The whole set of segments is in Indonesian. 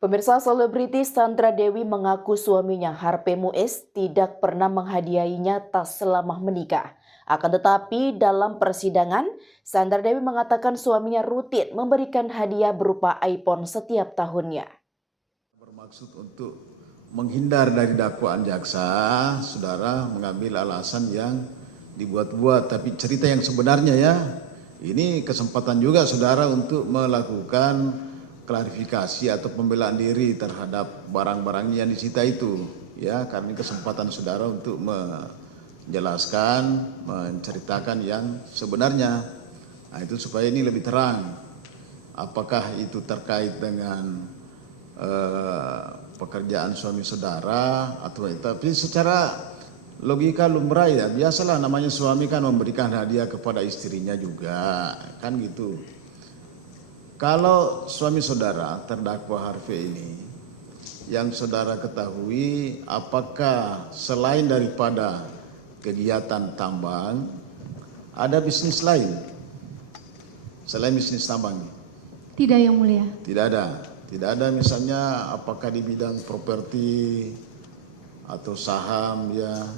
Pemirsa, selebritis Sandra Dewi mengaku suaminya Harvey Muiz tidak pernah menghadiahinya tas selama menikah. Akan tetapi dalam persidangan, Sandra Dewi mengatakan suaminya rutin memberikan hadiah berupa iPhone setiap tahunnya. Bermaksud untuk menghindar dari dakwaan jaksa, saudara mengambil alasan yang dibuat-buat, tapi cerita yang sebenarnya ya. Ini kesempatan juga saudara untuk melakukan klarifikasi atau pembelaan diri terhadap barang-barang yang disita itu, ya, karena ini kesempatan saudara untuk menjelaskan, menceritakan yang sebenarnya. Nah, itu supaya ini lebih terang. Apakah itu terkait dengan pekerjaan suami saudara atau tapi secara logika lumrah ya biasalah, namanya suami kan memberikan hadiah kepada istrinya juga kan gitu. Kalau suami saudara terdakwa Harvey ini yang saudara ketahui, apakah selain daripada kegiatan tambang ada bisnis lain selain bisnis tambang? Tidak, Yang Mulia. Tidak ada. Tidak ada, misalnya apakah di bidang properti atau saham ya,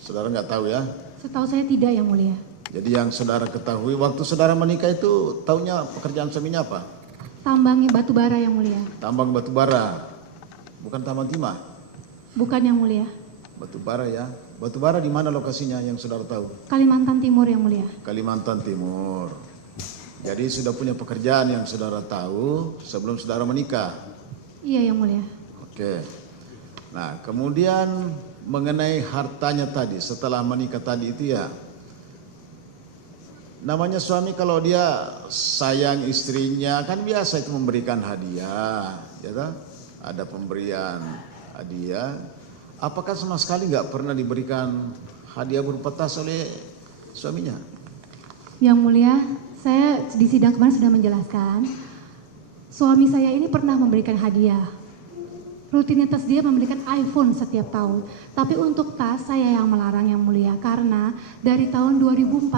saudara nggak tahu ya? Setahu saya tidak, Yang Mulia. Jadi yang saudara ketahui waktu saudara menikah itu tahunya pekerjaan suaminya apa? Tambang batu bara, Yang Mulia. Tambang batu bara, bukan tambang timah? Bukan, Yang Mulia. Batu bara ya. Batu bara di mana lokasinya yang saudara tahu? Kalimantan Timur, Yang Mulia. Kalimantan Timur. Jadi sudah punya pekerjaan yang saudara tahu sebelum saudara menikah? Iya, Yang Mulia. Oke. Nah, kemudian mengenai hartanya tadi setelah menikah tadi itu ya, namanya suami kalau dia sayang istrinya kan biasa itu memberikan hadiah, ya kan? Ada pemberian hadiah. Apakah sama sekali nggak pernah diberikan hadiah berupa tas oleh suaminya? Yang Mulia, saya di sidang kemarin sudah menjelaskan, suami saya ini pernah memberikan hadiah. Rutinitas dia memberikan iPhone setiap tahun. Tapi untuk tas saya yang melarang, Yang Mulia, karena dari tahun 2014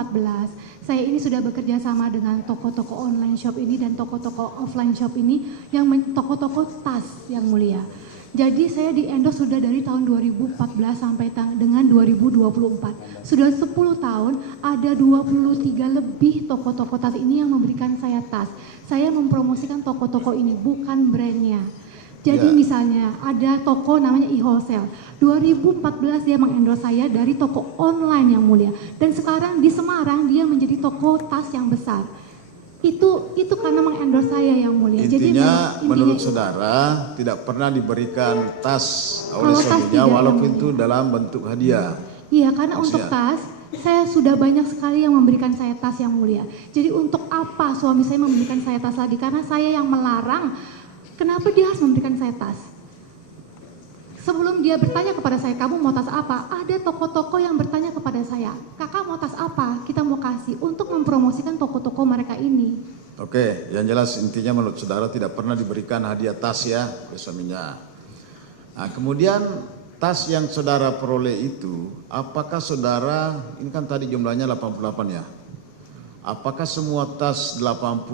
saya ini sudah bekerja sama dengan toko-toko online shop ini dan toko-toko offline shop ini yang toko-toko tas, Yang Mulia. Jadi saya di endorse sudah dari tahun 2014 sampai dengan 2024. Sudah 10 tahun, ada 23 lebih toko-toko tas ini yang memberikan saya tas. Saya mempromosikan toko-toko ini, bukan brandnya. Jadi misalnya ada toko namanya e-wholesale. 2014 dia mengendorse saya dari toko online, Yang Mulia. Dan sekarang di Semarang dia menjadi toko tas yang besar. Itu karena mengendorse saya, Yang Mulia. Intinya menurut saudara tidak pernah diberikan tas oleh suaminya walaupun itu dalam bentuk hadiah. Iya, karena maksudnya, untuk tas saya sudah banyak sekali yang memberikan saya tas, Yang Mulia. Jadi untuk apa suami saya memberikan saya tas lagi? Karena saya yang melarang. Kenapa dia harus memberikan saya tas? Sebelum dia bertanya kepada saya, kamu mau tas apa? Ada toko-toko yang bertanya kepada saya, kakak mau tas apa? Kita mau kasih untuk mempromosikan toko-toko mereka ini. Oke, yang jelas intinya menurut saudara tidak pernah diberikan hadiah tas ya oleh suaminya. Nah, kemudian tas yang saudara peroleh itu, apakah saudara, ini kan tadi jumlahnya 88 ya. Apakah semua tas 88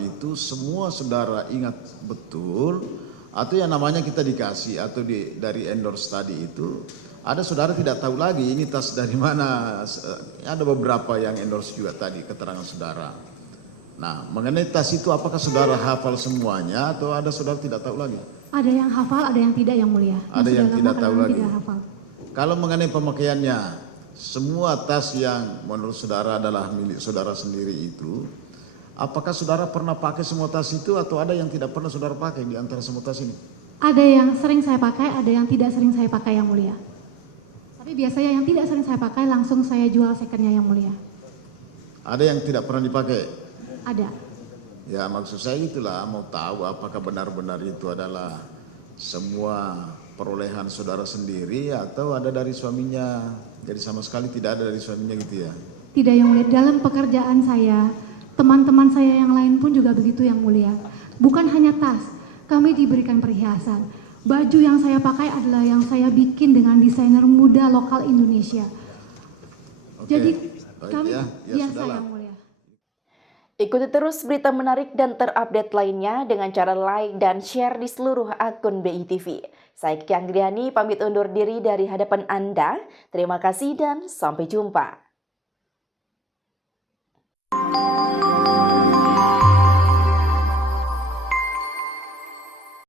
itu semua saudara ingat betul, atau yang namanya kita dikasih atau dari endorse tadi itu ada saudara tidak tahu lagi ini tas dari mana? Ada beberapa yang endorse juga tadi keterangan saudara. Nah, mengenai tas itu apakah saudara hafal semuanya atau ada saudara tidak tahu lagi? Ada yang hafal, ada yang tidak, Yang Mulia. Ada yang tidak tahu lagi. Tidak hafal. Kalau mengenai pemakaiannya, semua tas yang menurut saudara adalah milik saudara sendiri itu, apakah saudara pernah pakai semua tas itu atau ada yang tidak pernah saudara pakai di antara semua tas ini? Ada yang sering saya pakai, ada yang tidak sering saya pakai, Yang Mulia. Tapi biasanya yang tidak sering saya pakai langsung saya jual secondnya, Yang Mulia. Ada yang tidak pernah dipakai? Ada. Ya, maksud saya itulah mau tahu apakah benar-benar itu adalah semua perolehan saudara sendiri atau ada dari suaminya. Jadi sama sekali tidak ada dari suaminya gitu ya? Tidak, Yang Mulia. Dalam pekerjaan saya, teman-teman saya yang lain pun juga begitu, Yang Mulia. Bukan hanya tas, kami diberikan perhiasan. Baju yang saya pakai adalah yang saya bikin dengan desainer muda lokal Indonesia. Oke. Jadi Baik, kami ya biasa, sudahlah. Yang Mulia. Ikuti terus berita menarik dan terupdate lainnya dengan cara like dan share di seluruh akun BITV. Saya Kiki Anggriani pamit undur diri dari hadapan Anda. Terima kasih dan sampai jumpa.